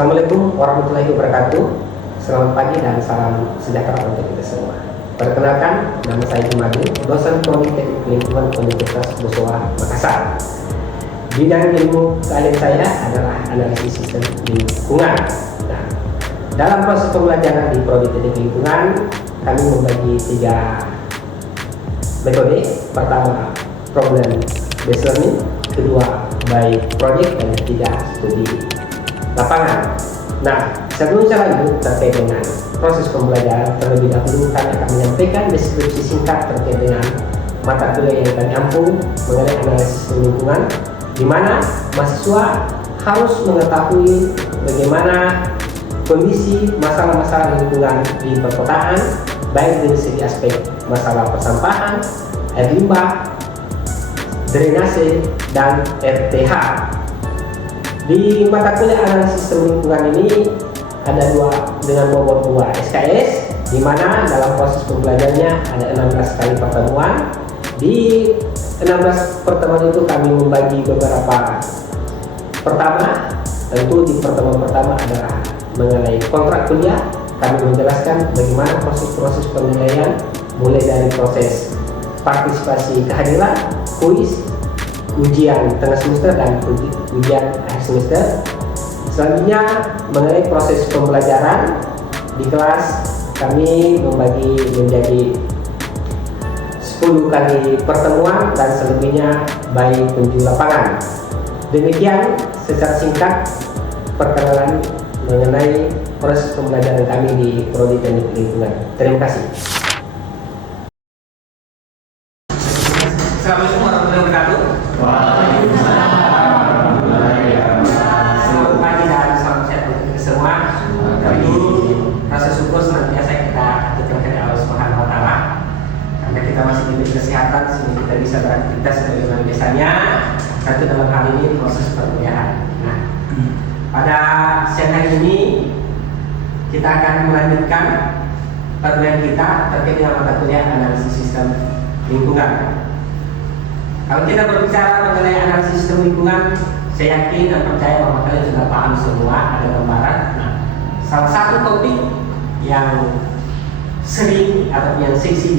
Assalamualaikum warahmatullahi wabarakatuh. Selamat pagi dan salam sejahtera untuk kita semua. Perkenalkan, nama saya Jumadi, dosen Politeknik Lingkungan Universitas Bosowa, Makassar. Bidang ilmu keahlian saya adalah analisis sistem lingkungan. Nah, dalam proses pembelajaran di Prodi Teknik Lingkungan, kami membagi 3 metode. Pertama, problem based learning, kedua, by project, dan ketiga, studi lapangan. Nah, sebelum saya lanjut terkait dengan proses pembelajaran, terlebih dahulu kami akan menyampaikan deskripsi singkat terkait dengan mata kuliah yang kami ampu mengenai analisis lingkungan, di mana mahasiswa harus mengetahui bagaimana kondisi masalah-masalah lingkungan di perkotaan, baik dari segi aspek masalah persampahan, air limbah, drainase, dan RTH. Di mata kuliah analisis lingkungan ini ada dengan bobot 2 SKS, di mana dalam proses pembelajarannya ada 16 kali pertemuan. Di 16 pertemuan itu kami membagi beberapa. Pertama, tentu di pertemuan pertama adalah mengenai kontrak kuliah. Kami menjelaskan bagaimana proses-proses penilaian, mulai dari proses partisipasi kehadiran, kuis, ujian tengah semester, dan ujian akhir semester. Selanjutnya mengenai proses pembelajaran di kelas, kami membagi menjadi 10 kali pertemuan dan selebihnya by kunjung lapangan. Demikian secara singkat perkenalan mengenai proses pembelajaran kami di Prodi Teknik Lingkungan. Terima kasih. Assalamualaikum warahmatullahi wabarakatuh. Selamat pagi dan salam sehat untuk kita semua. Tentu rasa syukur senantiasa kita aturkan kepada Allah Subhanahu wa Ta'ala, karena kita masih diberi kesehatan sehingga kita bisa beraktivitas sebagaimana biasanya. Tentu dalam hal ini proses perkuliahan. Nah, pada siang hari ini kita akan melanjutkan perkuliahan kita terkait dengan mata kuliah analisis sistem lingkungan. Kalau kita berbicara mengenai analisis sistem lingkungan, saya yakin dan percaya bahwa kalian sudah paham semua, ada gambaran. Nah, salah satu topik yang sering atau yang seksi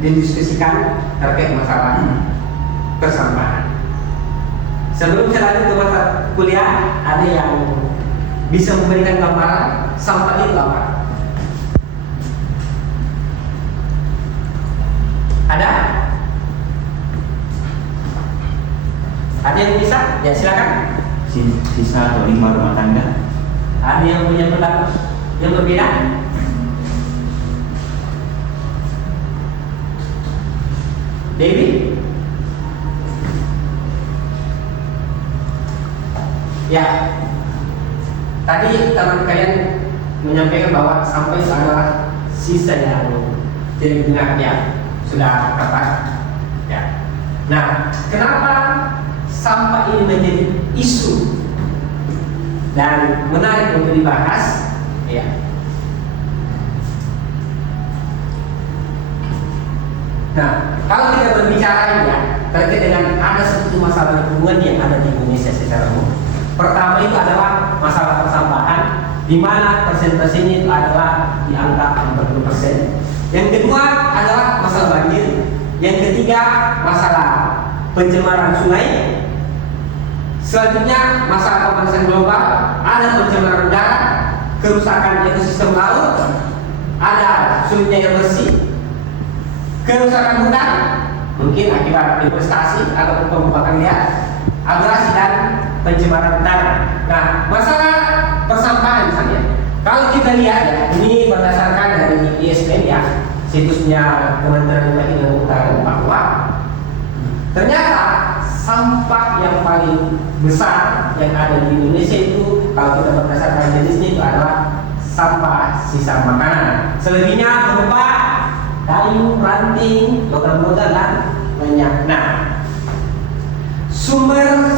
didiskusikan terkait masalah persampahan. Sebelum saya lanjut ke mata kuliah, ada yang bisa memberikan gambaran sampah itu apa? Ada? Ada yang bisa? Ya silakan. Sisa atau limbah rumah tangga. Ada yang punya pendapat yang berbeda? Dewi? Ya. Tadi teman kalian menyampaikan bahwa sampah itu adalah sisa yang tidak digunakan, ya, sudah tepat. Ya. Nah, kenapa sampah ini menjadi isu dan menarik untuk dibahas? Ya. Nah, kalau kita berbicara ya terkait dengan ada satu masalah lingkungan yang ada di Indonesia secara umum. Pertama itu adalah masalah persampahan, di mana persentasenya itu adalah di angka 40%. Yang kedua adalah masalah banjir. Yang ketiga masalah pencemaran sungai. Selanjutnya masalah pemanasan global, ada pencemaran udara, kerusakan ekosistem laut, ada sulitnya air bersih, kerusakan hutan, mungkin akibat deforestasi atau pembakaran liar, abrasi, dan pencemaran udara. Nah, masalah persampahan misalnya, kalau kita lihat ya, ini berdasarkan dari ISPN ya, situsnya Kementerian Lingkungan Hidup dan Kehutanan, bahwa ternyata sampah yang paling besar yang ada di Indonesia itu, kalau kita berdasarkan jenisnya, itu adalah sampah sisa makanan. Selebihnya berupa kayu, ranting, logam-logam, dan minyak. Nah, sumber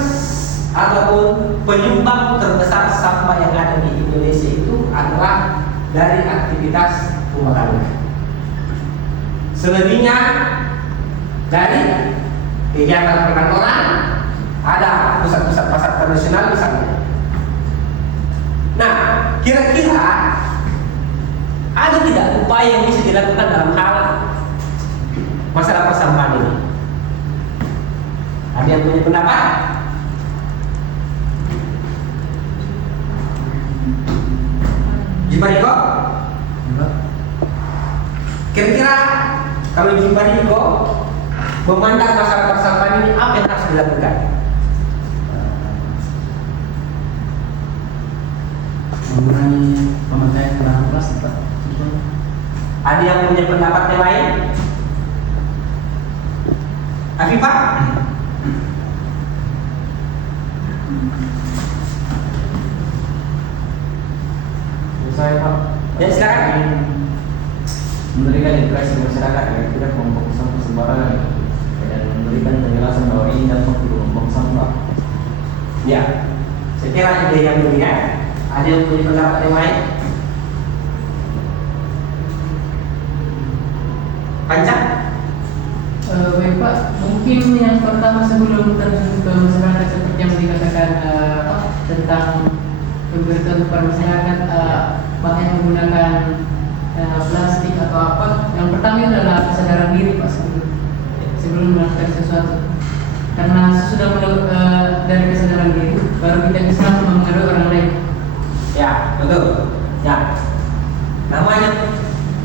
ataupun penyumbang terbesar sampah yang ada di Indonesia itu adalah dari aktivitas pembakaran. Selebihnya dari kegiatan perkantoran, ada pusat-pusat pasar tradisional misalnya. Ada tidak upaya yang bisa dilakukan dalam hal masalah persampahan ini? Ada yang punya pendapat? Jibariko? Kira-kira kalau Jibariko memandang masalah persampahan ini, apa yang harus dilakukan? Mengurangi pemakaian bahan plastik, Pak. Ada yang punya pendapat yang lain? Afifah? Saya, Pak. Ya, silakan. Memberikan edukasi masyarakat agar tidak membuang sampah sembarangan dan memberikan penjelasan bahwa ini dampak untuk membuang sampah. Ya, saya kira ide yang mulia. Ada yang punya pendapat yang lain? Panjang? Baik Pak, mungkin yang pertama sebelum terjun ke masyarakat seperti yang dikatakan tentang pemberitahuan kepada masyarakat bahaya menggunakan plastik atau apa. Yang pertama itu adalah kesadaran diri Pak sebelum melakukan sesuatu. Karena sesudah dari kesadaran diri baru kita bisa mempengaruhi orang lain. Ya, betul. Ya, namanya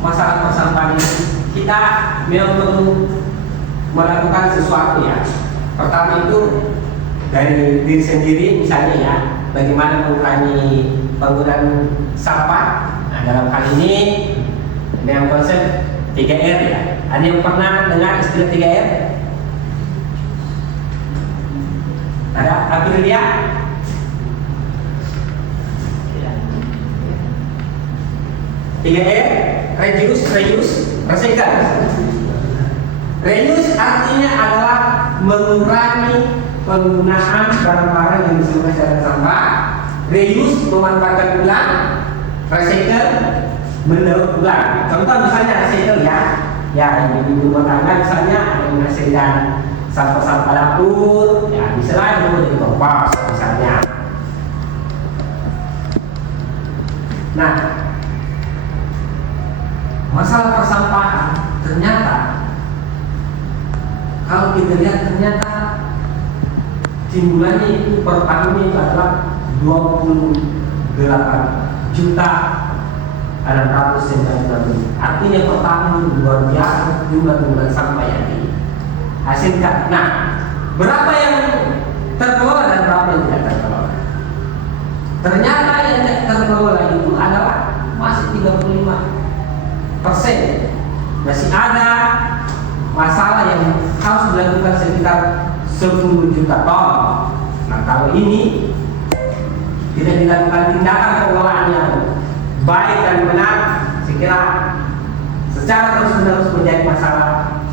masalah persampahan ini kita memang perlu melakukan sesuatu ya. Pertama itu dari diri sendiri, misalnya ya, bagaimana mengurangi penggunaan sampah. Nah, dalam hal ini dengan konsep 3R ya. Ada yang pernah dengar istilah 3R? Ada? Aprilia? 3R, reuse, recycle. Reuse artinya adalah mengurangi penggunaan barang-barang yang disebut secara sampah. Reuse memanfaatkan ulang, recycle mendaur ulang. Contoh misalnya recycle ya, yang di rumah tangga misalnya menghasilkan sampah-sampah dapur, ya bisa lagi jadi kompos misalnya. Nah, masalah persampahan ternyata kalau kita lihat ternyata timbulannya itu per tahunnya itu adalah 28 juta 690. Artinya per tahun luar biasa jumlah timbulan sampah yang dihasilkan. Nah, berapa yang terkelola dan berapa yang tidak terkelola? Ternyata yang tidak terkelola itu adalah masih 35%. Masih ada masalah yang harus dilakukan sekitar 10 juta ton. Nah, kalau ini tidak dilakukan tindakan pengelolaan yang baik dan benar, saya kira secara terus-menerus menjadi masalah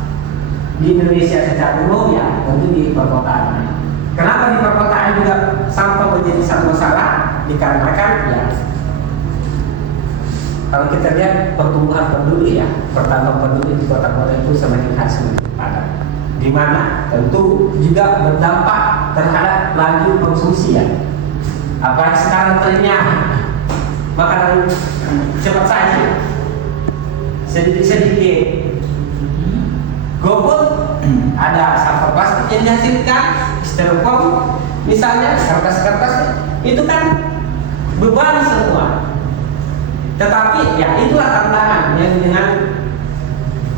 di Indonesia secara umum ya, tentu di perkotaan. Kenapa di perkotaan juga sampah menjadi satu masalah? Dikarenakan ya, kalau kita lihat pertumbuhan penduduk ya, pertambah penduduk di kota-kota itu semakin hari semakin padat, di mana tentu juga berdampak terhadap laju konsumsi ya. Apalagi sekarang trennya makanan cepat saji, sedikit-sedikit GoFood, ada sampah plastik yang dihasilkan, styrofoam misalnya, kertas-kertas itu kan beban semua. Tetapi ya itulah tantangan yang dengan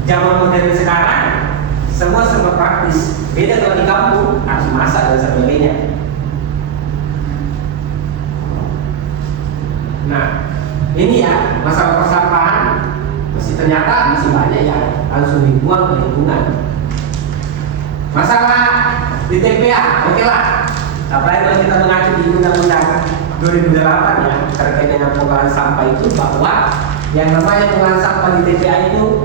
zaman modern sekarang semua serba praktis. Beda kalau di kampung harus masak dan sebagainya. Nah, ini ya masalah persampahan ternyata masih banyak yang langsung dibuang ke lingkungan. Masalah di TPA, oke lah. Apalagi kalau kita mengacu di Undang-Undang 2008 ya terkait dengan pengolahan sampah itu, bahwa yang namanya pengolahan sampah di TPA itu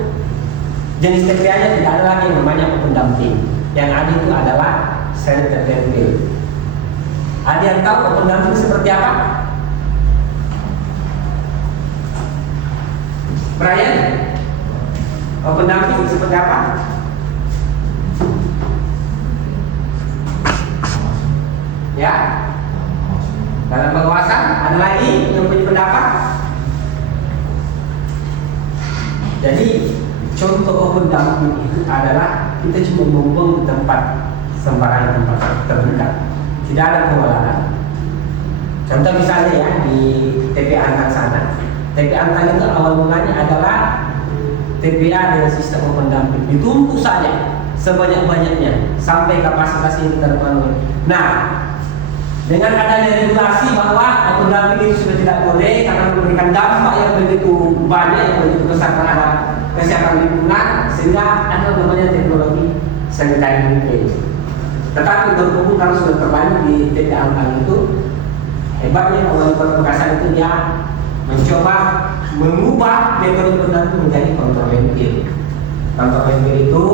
jenis TPA-nya tidak ada lagi yang namanya open dumping. Yang ada itu adalah sanitary landfill. Ada yang tahu open dumping seperti apa? Brian, open dumping seperti apa? Ya, dalam pengawasan ada lagi yang punya pendapat? Jadi contoh open dumping itu adalah kita cuma membuang di tempat sembarangan, tempat terbuka, tidak ada pengolahan. Contoh misalnya ya di TPA Antang sana, TPA Antang itu awal mulanya adalah TPA dengan sistem open dumping, ditumpuk saja sebanyak-banyaknya sampai kapasitas ini terpenuhi. Nah, dengan adanya regulasi bahwa open dumping itu sudah tidak boleh karena memberikan dampak yang begitu banyak, yang begitu besar terhadap kesehatan lingkungan, sehingga ada namanya teknologi sanitary linkage. Tetapi berhubung kalau sudah terlanjur di TPA Antang itu, hebatnya Wali Kota Makassar itu dia mencoba mengubah metode pendamping menjadi kontrol lentil. Kontrol lentil itu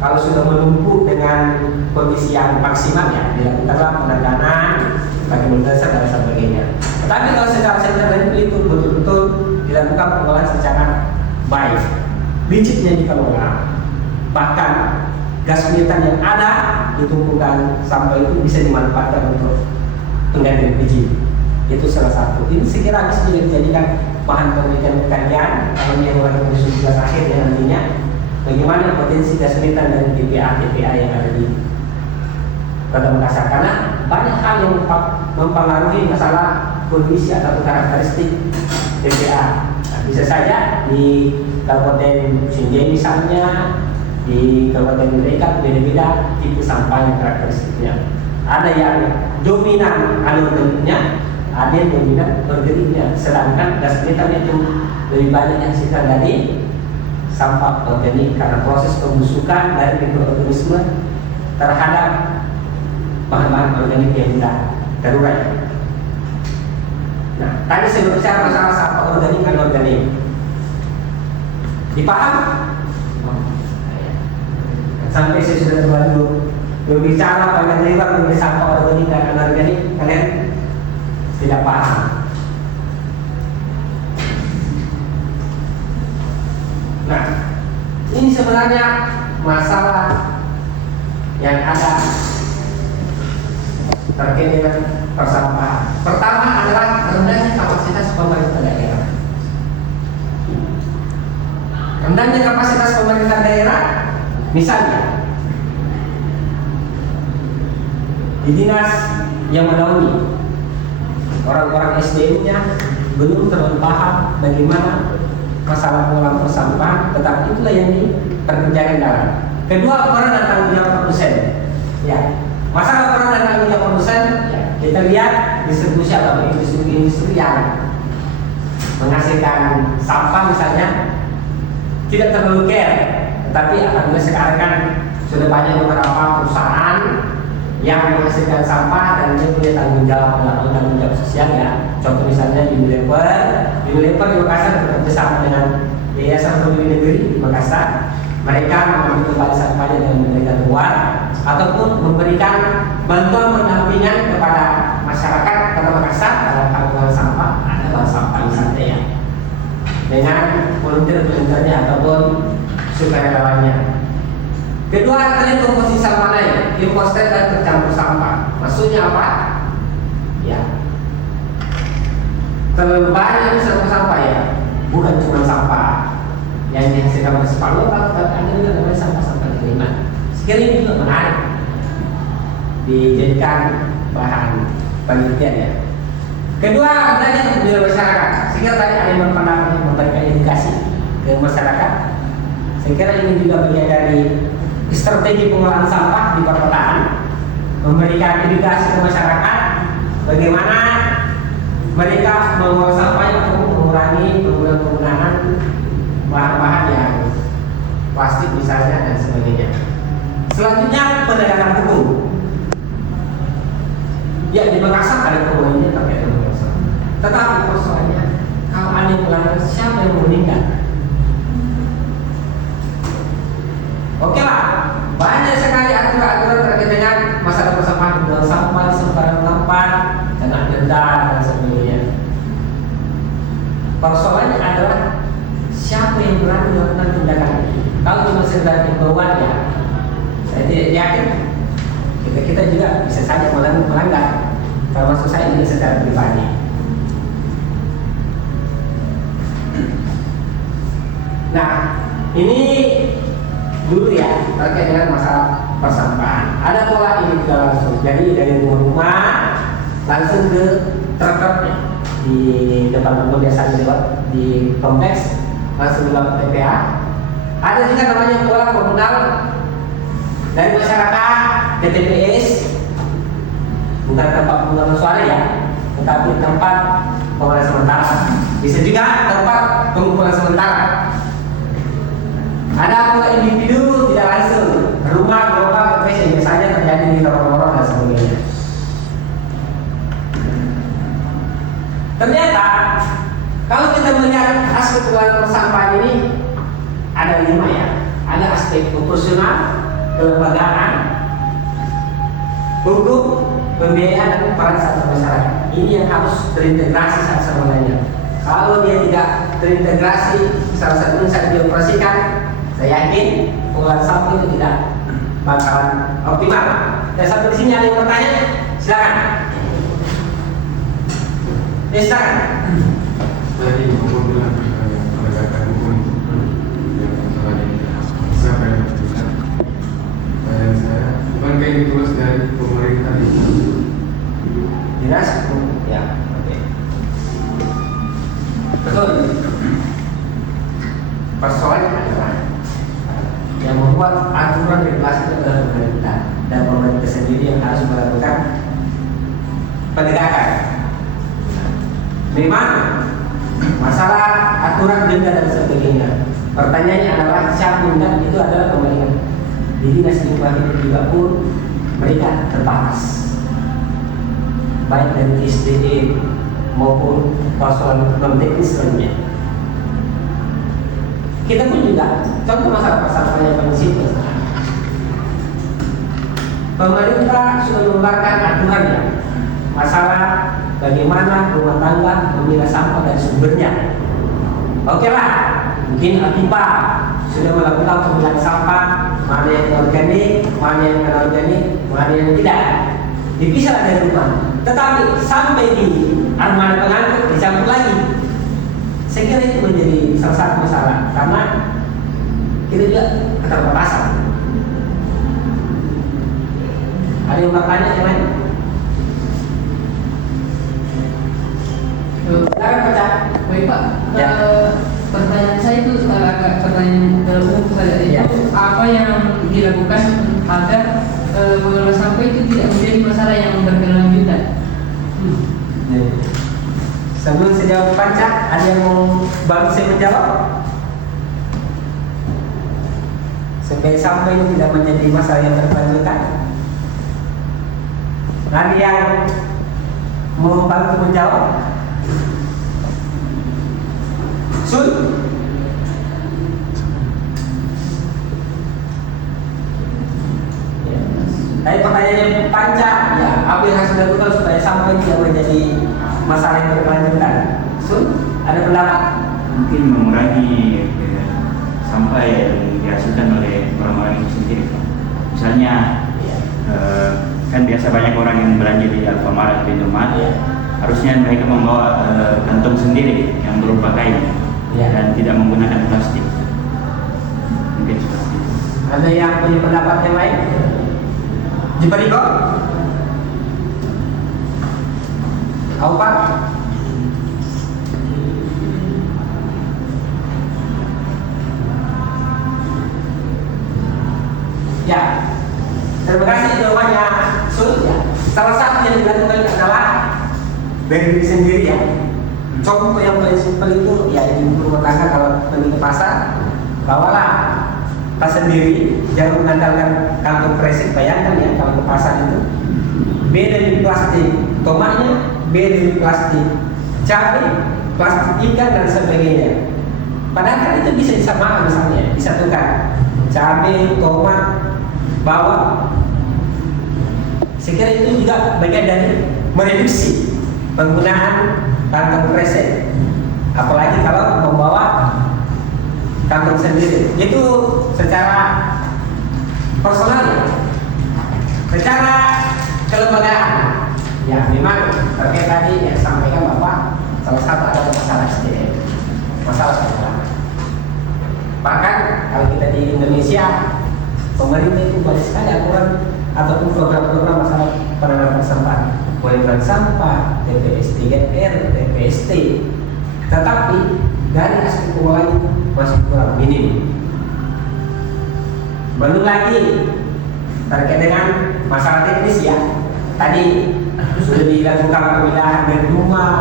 kalau sudah menumpuk dengan kondisi yang maksimal ya dilakukanlah penanganan bagi mendasar dan sebagainya. Tetapi kalau secara sanitary itu betul-betul dilakukan pengolahan secara baik, licitnya dikelola, bahkan gas buatan yang ada ditumpukan sampah itu bisa dimanfaatkan untuk pengganti LPG. Itu salah satu. Ini sekira bisa dijadikan bahan penelitian kajian kalau yang 2017 akhir ya nantinya, bagaimana potensi gas metan dari TPA yang ada di Kota Makassar, karena banyak hal yang mempengaruhi masalah kondisi atau karakteristik TPA. Nah, bisa saja di Kabupaten Sinjai misalnya, di Kabupaten Mereka beda-beda tipe sampah yang karakteristiknya. Ada yang dominan anorganiknya, ada yang dominan organiknya, sedangkan gas metan itu lebih banyak yang sisa dari sampah organik karena proses pembusukan dari mikroorganisme terhadap bahan-bahan organik yang sudah terurai. Nah, tadi saya berbicara masalah sampah organik dan anorganik. Dipaham? Sampai saya sudah terlalu berbicara panjang lebar mengenai sampah organik dan anorganik, kalian tidak paham. Nah, ini sebenarnya masalah yang ada terkait dengan persampahan. Pertama adalah rendahnya kapasitas pemerintah daerah. Rendahnya kapasitas pemerintah daerah, misalnya di dinas yang menaungi, orang-orang SDM-nya belum terlalu paham bagaimana masalah pengolahan persampahan, tetapi itulah yang diperkerjakan dalam. Kedua, peran dan tanggung jawab produsen. Ya, masalah peran dan tanggung jawab produsen, ya, kita lihat distribusi atau industri yang menghasilkan sampah misalnya tidak terlalu care, tetapi apabila sekarang kan sudah banyak beberapa perusahaan yang menghasilkan sampah dan dia punya tanggung jawab dalam tanggung jawab sosial ya. Contoh misalnya Unilever di Makassar bekerja sama dengan Yayasan Peduli Negeri di Makassar. Mereka mengambil kembali sampahnya dan memberikan uang ataupun memberikan bantuan pendampingan kepada masyarakat Kota Makassar dalam pengolahan sampah. Ada bank sampah misalnya ya, dengan volunteer-volunteernya ataupun sukarelawannya. Kedua, tadi komposisi sampah naik, imposter dan tercampur sampah. Maksudnya apa? Ya, terlalu banyak sampah ya, bukan cuma sampah yang dihasilkan oleh sampah lokal, tapi ada juga namanya sampah-sampah kiriman. Sekiranya ini juga menarik dijadikan bahan penelitian ya. Kedua, adanya kepedulian masyarakat. Sekiranya tadi ada yang berpendapat memberikan edukasi ke masyarakat. Saya kira ini juga bagian dari strategi pengolahan sampah di perkotaan, memberikan edukasi ke masyarakat bagaimana mereka mengolah sampah untuk mengurangi penggunaan bahan-bahan yang plastik misalnya dan sebagainya. Selanjutnya, penegakan hukum. Ya, di Makassar ada problemnya terkait dengan Makassar. Tetapi persoalannya, kalau ada yang melanggar, siapa yang menindak? Oke lah, banyak sekali aturan-aturan terkait dengan masalah persampahan, buang sampah di sembarang tempat, kena denda dan sebagainya. Persoalannya adalah siapa yang berani melakukan tindakan ini. Kalau cuma sekedar himbauan ya, saya tidak yakin kita juga bisa saja melanggar. Kalau maksud saya ini secara pribadi. Nah, ini dulu ya terkait dengan masalah persampahan. Ada pola ini juga langsung. Jadi dari rumah langsung ke truk-truknya di depan rumah biasa lewat di kompleks langsung lewat TPA. Ada juga namanya pola komunal dari masyarakat ke TPS, bukan tempat pengeluaran suara ya, tetapi tempat pengumpulan sementara. Bisa juga tempat pengumpulan sementara. Ada pula individu tidak langsung rumah gerobak TPS yang biasanya terjadi di lorong-lorong dan sebagainya. Ternyata kalau kita melihat aspek pengelolaan persampahan ini ada 5 ya. Ada aspek proporsional, kelembagaan, hukum, pembiayaan, dan peran serta masyarakat. Ini yang harus terintegrasi satu sama lainnya. Kalau dia tidak terintegrasi, salah satu saat dioperasikan, saya yakin pengelolaan sampah itu tidak bakalan optimal. Dan sampai di sini ada yang bertanya, silakan. Silakan. Tadi Bapak bilang penegakan hukum yang masalah ini siapa yang menentukan? Pertanyaan saya, bukankah ini tugas dari pemerintah itu? Dinas ya, oke. Betul. Persoalannya adalah yang membuat aturan regulasi itu adalah pemerintah, dan pemerintah sendiri yang harus melakukan penegakan. Memang masalah aturan denda dan sebagainya. Pertanyaannya adalah siapa denda itu adalah pemerintah. Di dinas lingkungan hidup juga pun mereka terbatas, baik dari SDE maupun persoalan non teknis lainnya. Kita pun juga contoh masalah persampahan yang paling simpel. Pemerintah sudah mengeluarkan aturannya masalah bagaimana rumah tangga memilah sampah dari sumbernya. Oke lah, mungkin APIPA sudah melakukan pemilahan sampah, mana yang organik, mana yang anorganik, mana yang tidak, dipisah dari rumah. Tetapi sampai di armada pengangkut dicampur lagi. Saya kira itu menjadi salah satu masalah karena kita juga keterbatasan. Ada yang bertanya yang lain? Silakan baca. Baik Pak, Ya. pertanyaan saya itu agak pertanyaan umum saja. Ya. Itu apa yang dilakukan agar pengelola sampah itu tidak menjadi masalah yang berkelanjutan? Sebelum saya jawab Panca, ada yang mau bantu saya menjawab? Supaya sampah ini tidak menjadi masalah yang berkelanjutan. Ada yang mau bantu menjawab? Sun? Tadi pertanyaannya Panca, ya apa yang harus dilakukan supaya sampah tidak menjadi masalah yang berkelanjutan? Sun, ada pendapat? Mungkin mengurangi sampah yang dihasilkan oleh orang-orang itu sendiri. Misalnya kan biasa banyak orang yang belanja di Alfamart atau Indomaret, harusnya mereka membawa kantong sendiri yang berupa kain dan tidak menggunakan plastik. Mungkin seperti itu. Ada yang punya pendapat yang lain? Jipariko? Apa? Ya, terima kasih jawabannya Sun. Ya. Salah satu yang dilakukan adalah dari diri sendiri ya. Contoh yang paling simpel itu ya ibu rumah tangga kalau pergi ke pasar, bawalah tas sendiri, jangan mengandalkan kantong kresek. Bayangkan ya kalau ke pasar itu beda di plastik tomatnya, beda di plastik cabai, plastik ikan dan sebagainya. Padahal kan itu bisa disamakan misalnya, disatukan cabai, tomat, bawang. Saya kira itu juga bagian dari mereduksi penggunaan kantong kresek. Apalagi kalau membawa kantong sendiri. Itu secara personal ya. Secara kelembagaan ya memang terkait tadi yang sampaikan Bapak, salah satu adalah masalah SDM, masalah pengelolaan. Indonesia, pemerintah itu banyak sekali aturan ataupun program-program masalah penanganan sampah, pengurangan sampah, TPS 3R, TPS T. Tetapi dari aspek keuangan itu masih kurang minim. Belum lagi terkait dengan masalah teknis ya. Tadi sudah dilakukan pemilahan dari rumah,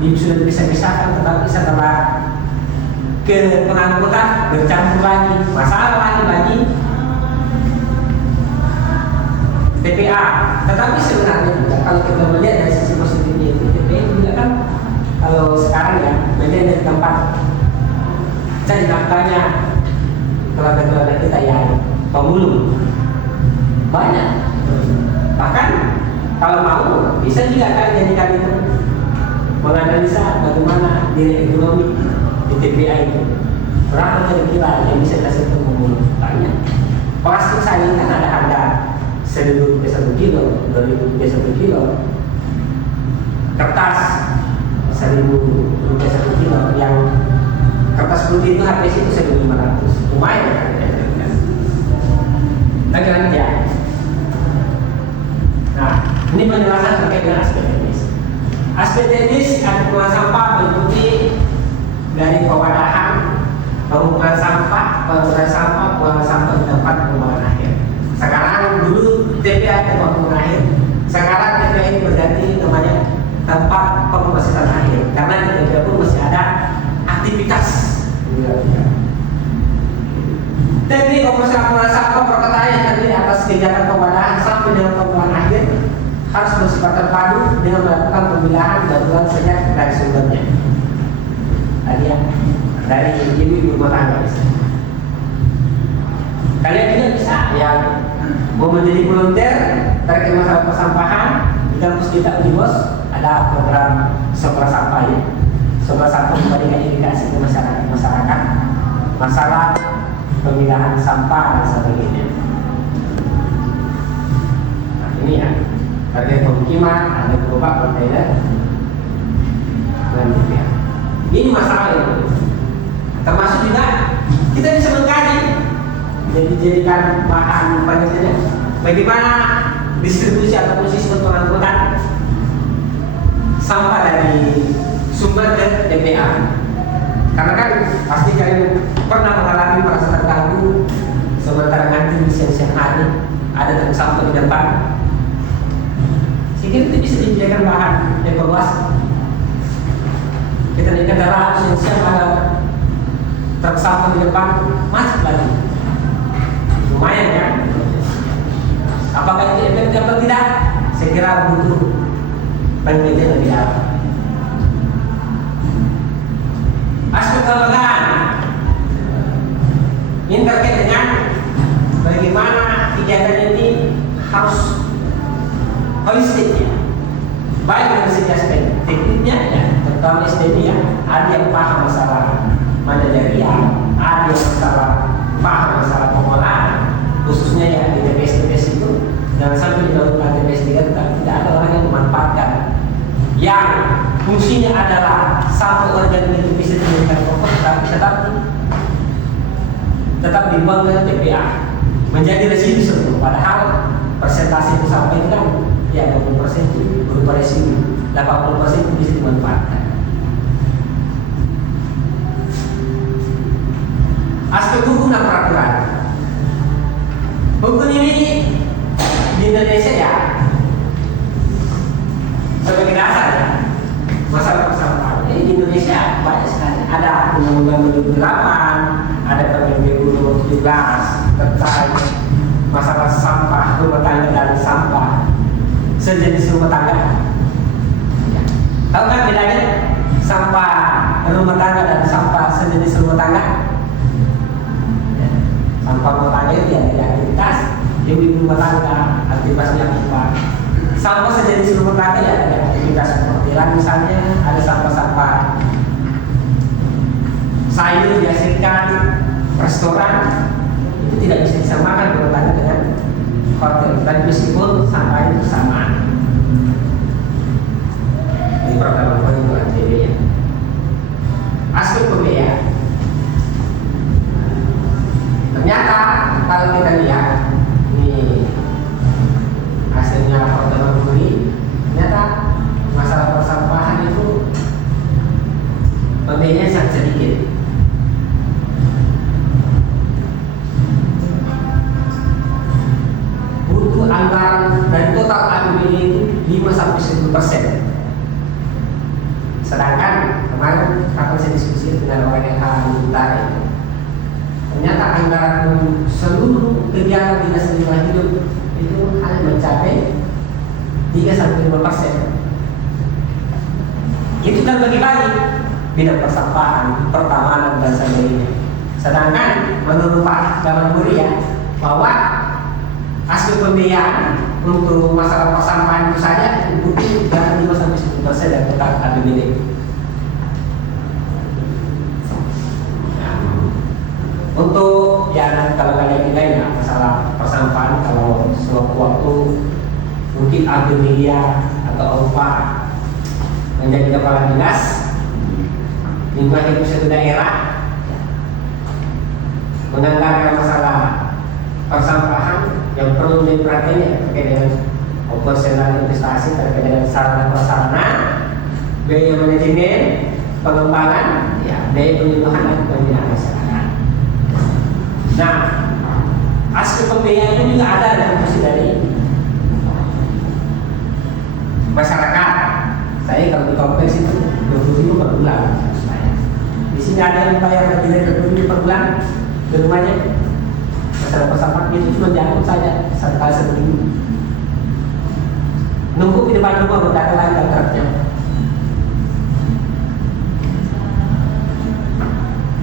sudah bisa-bisakan, tetapi setelah ke pengangkutan bercampur lagi masalah lagi TPA. Tetapi sebenarnya juga kalau kita melihat dari sisi positifnya itu TPA juga kan kalau sekarang ya melihat dari tempat cari nafkahnya keluarga-keluarga kita yang pemulung banyak. Bahkan kalau mau bisa juga kan jadikan itu menganalisa bagaimana nilai ekonomi di TPA itu. Berapa kira-kira yang bisa dihasilkan pemulung? Banyak. Plastik saling kan ada harga 1.000 rupiah 1 kilo, 2.000 rupiah 1 kilo. Kertas 1.000 rupiah 1 kilo. Yang kertas putih itu habis itu 1.500. Lumayan kan? Lagi-lagi ya. Nah, ini penjelasan terkait dengan aspek teknis. Aspek teknis ada pengelolaan sampah meliputi dari pewadahan, pengumpulan sampah, pengelolaan sampah di tempat pembuangan akhir. Sekarang dulu TPA tempat pembuangan akhir, sekarang TPA ini berganti namanya tempat pemrosesan akhir karena di TPA pun masih ada aktivitas. Teknik operasi pengelolaan sampah perkataan yang terdiri atas kegiatan pembuangan sampai dengan pembuangan akhir harus bersifat terpadu dengan melakukan pemilahan bantuan sejak dari sumbernya. Tadi ya, dari ibu rumah tangga bisa. Kalian juga bisa yang mau menjadi volunteer terkait masalah persampahan di kampus kita Unibos ada program Sopra Sampah ya. Sopra Sampah memberikan edukasi ke masyarakat masalah pemilahan sampah dan sebagainya. Nah ini ya terkait pemukiman ada beberapa kontainer dan ya. Ini masalah itu. Termasuk juga kita bisa mengkaji jadi jadikan bahan penelitian bagaimana distribusi ataupun sistem pengangkutan sampah dari sumber ke TPA. Karena kan pasti kalian pernah mengalami merasa terganggu sementara nanti siang-siang hari ada truk sampah di depan. Sehingga itu bisa dijadikan bahan evaluasi. Kita di kendaraan siang-siang ada truk sampah di depan macet lagi. Lumayan kan? Apakah itu efektif atau tidak? Saya kira butuh penelitian lebih dalam. Aspek kelembagaan ini terkait dengan bagaimana kegiatan ini harus holistik ya, baik dari segi aspek tekniknya ya, terutama SDM ya, ada yang paham masalah manajerial, ada yang paham masalah pengolahan, khususnya ya di TPS itu jangan sampai dilakukan TPS 3 tetapi tidak ada orang yang memanfaatkan yang fungsinya adalah satu organ itu bisa dijadikan pokok tetap dibuang ke TPA menjadi residu semua, padahal persentase itu sampai itu kan ya 20% itu berupa residu, 80% itu bisa dimanfaatkan. Aspek hukum dan peraturan. Hukum ini di Indonesia ya sebagai dasar ya masalah persampahan. Di Indonesia banyak sekali. Ada Undang-Undang 2008, ada Permendikbud nomor 17 tentang masalah sampah rumah tangga dan sampah sejenis rumah tangga. Ya. Tahu kan bedanya sampah rumah tangga dan sampah sejenis rumah tangga? Ya. Sampah rumah tangga itu ya dari aktivitas ibu rumah tangga, aktivitasnya apa? Sampah sejenis rumah tangga ya dari aktivitas pemirsa misalnya ada sampah-sampah sayur dihasilkan restoran itu tidak bisa disamakan rumah tangga dengan hotel dan meskipun sampahnya bersamaan. Ini program pengurangan TV ya. Aspek pembiayaan. Ternyata pembeliannya sangat sedikit. Butuh anggaran dari total APBD itu 5-10%. Sedangkan kemarin kapan saya diskusi dengan orang yang ahli utara itu, ternyata anggaran seluruh kegiatan dinas lingkungan hidup itu hanya mencapai 3-5%. Itu kan bagi-bagi bidang persampahan, pertamanan dan sebagainya. Sedangkan menurut Pak Gamal Muria bahwa aspek pembiayaan untuk masalah persampahan itu saja butuh dari 5-10% dari total APBD. Untuk ya kalau kalian nilai masalah persampahan, kalau sewaktu-waktu mungkin ambil media atau upah menjadi kepala dinas lingkungan hidup satu daerah, menganggarkan masalah persampahan yang perlu diperhatikan ya, terkait dengan operasional investasi, terkait dengan sarana prasarana, biaya manajemen, pengembangan, ya, biaya penyuluhan dan pembinaan masyarakat. Nah, aspek pembiayaan itu juga ada dalam fungsi dari masyarakat. Saya kalau di kompleks itu 20.000 per bulan. Di sini ada yang bayar lebih dari 20.000 per bulan ke rumahnya. Masalah persampahan itu cuma diangkut saja satu kali seminggu. Nunggu di depan rumah berdatang lagi dan truknya.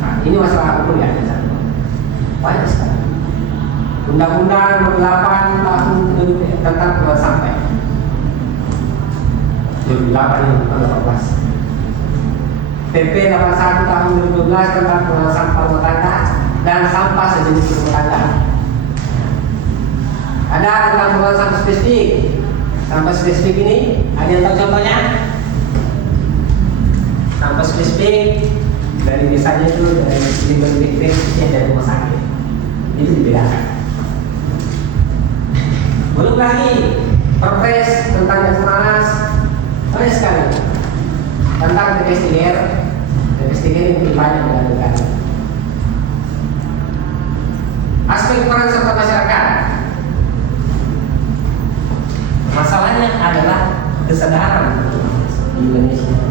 Nah, ini masalah hukum ya. Banyak sekali. Undang-Undang Nomor 8 Tahun tentang pengelolaan sampah. 2008 ini bukan 18. PP 81 Tahun 2012 tentang pengelolaan sampah rumah tangga dan sampah sejenis rumah tangga. Ada tentang pengelolaan sampah spesifik. Sampah spesifik ini ada yang tahu contohnya? Sampah spesifik dari misalnya itu dari limbah elektrik yang dari rumah sakit. Itu dibedakan. Belum lagi perpres tentang gas panas, banyak sekali tentang TPS 3R yang banyak dilakukan. Aspek peran serta masyarakat. Masalahnya adalah kesadaran di Indonesia.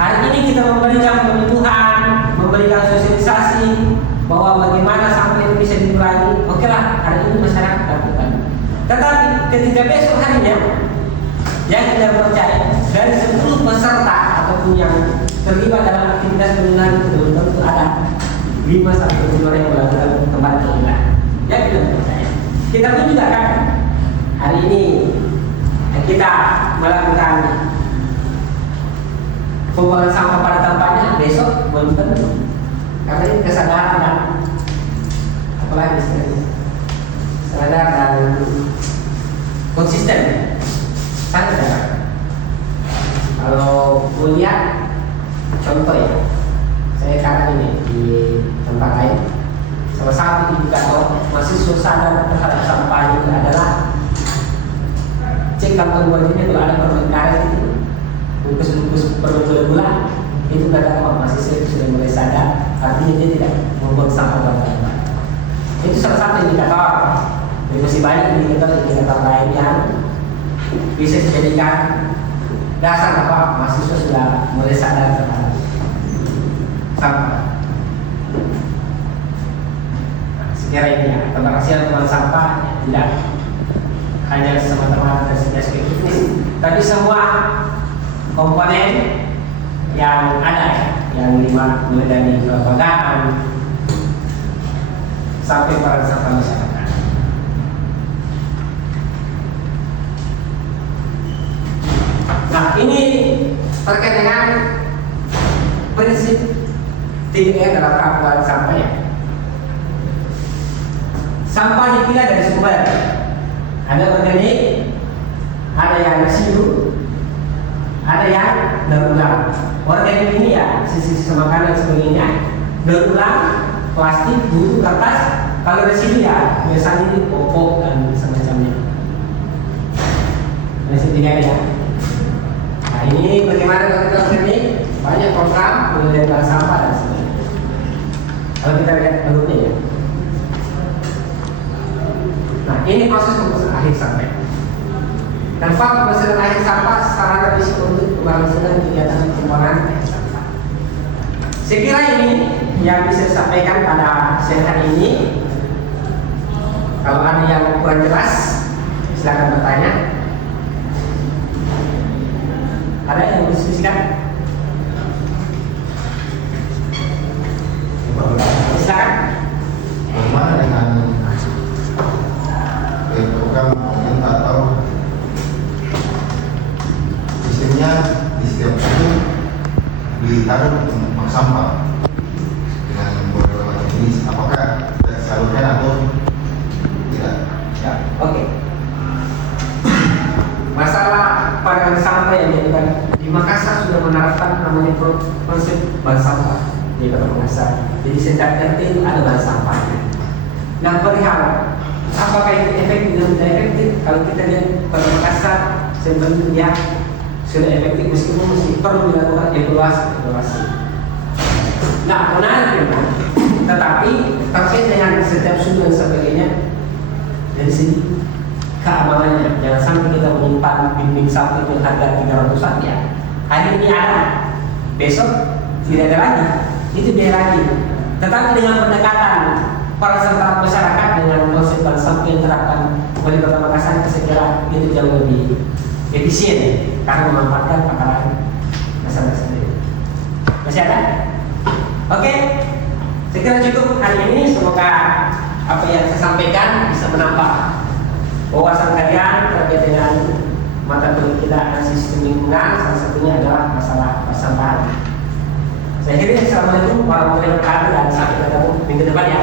Hari ini kita memberikan penyuluhan, memberikan sosialisasi bahwa bagaimana sampah itu bisa dikurangi. Oke lah, hari ini masyarakat lakukan. Tetapi ketika besok harinya yang tidak percaya dari 10 peserta ataupun yang terlibat dalam aktivitas penyuluhan itu belum tentu ada 5-7 orang yang melakukan kembali ke ulang. Yang tidak percaya. Kita pun juga kan hari ini kita melakukan pembuangan sampah pada tempatnya, besok belum tentu. Karena ini kesadaran dan apalagi sadar dan konsisten. Sadar. Kalau kuliah, contoh ya, saya kadang ini di tempat lain, salah satu indikator mahasiswa sadar terhadap sampah itu adalah cek kantong wajibnya kalau ada permen karet itu, bungkus permen gula itu kata mahasiswa itu sudah mulai sadar, artinya dia tidak membuang sampah pada tempat. Itu salah satu indikator. Dan masih banyak indikator lain yang bisa dijadikan dasar apa mahasiswa sudah mulai sadar terhadap sampah. Nah, sekiranya ini ya, keberhasilan pengelolaan sampah ya, tidak hanya semata-mata dari segi aspek teknis, tapi semua komponen yang ada ya, yang mulai dari kelembagaan sampai peran serta masyarakat. Nah, ini terkait dengan prinsip 3R dalam pengelolaan sampah ya. Sampah dipilah dari sumber. Ada organik, ada yang residu, ada yang daur ulang. Organik ini ya sisi makanan dan sebagainya. Daur ulang, plastik, buku, kertas. Kalau residu ya biasanya ini popok dan semacamnya. Prinsip 3R ya. Nah, ini bagaimana kalau kita organik? banyak program pengendalian bank sampah dan sebagainya. Kalau kita lihat alurnya ya. Nah, ini proses pembebasan akhir sampah. Tanpa pembebasan akhir sampah, sarana bisa untuk keberlangsungan kegiatan pembuangan akhir sampah. Saya kira ini yang bisa disampaikan pada siang hari ini. Kalau ada yang kurang jelas, silakan bertanya. Ada yang diskusikan? Silakan. Bagaimana dengan program pemerintah atau sistemnya di setiap sudut ditaruh untuk bank sampah dengan beberapa macam jenis? Apakah kita salurkan atau tidak? Ya, oke. Masalah pengolahan sampah yang dilakukan di Makassar sudah menerapkan namanya konsep bank sampah di Kota Makassar. Jadi setiap RT itu ada bank sampahnya. Nah, perihal apakah itu efektif atau tidak efektif? Kalau kita lihat Kota Makassar sebenarnya dia sudah efektif meskipun masih perlu dilakukan evaluasi. Nah, menarik memang. Tetapi terkait dengan setiap sudut dan sebagainya dari sini keamanannya, jangan sampai kita menyimpan bimbing sampah itu harga 300-an ya. Hari ini ada, besok tidak ada lagi, itu biaya lagi. Tetapi dengan pendekatan para serta masyarakat dengan konsep bank sampah yang diterapkan oleh Kota Makassar, saya kira itu jauh lebih efisien karena memanfaatkan pakaran masyarakat sendiri. Masih ada? Oke, saya kira cukup hari ini. Semoga apa yang saya sampaikan bisa menambah wawasan kalian terkait dengan mata kuliah kita sistem lingkungan. Salah satunya adalah masalah persampahan. Saya kira assalamualaikum warahmatullahi wabarakatuh dan sampai ketemu minggu depan ya.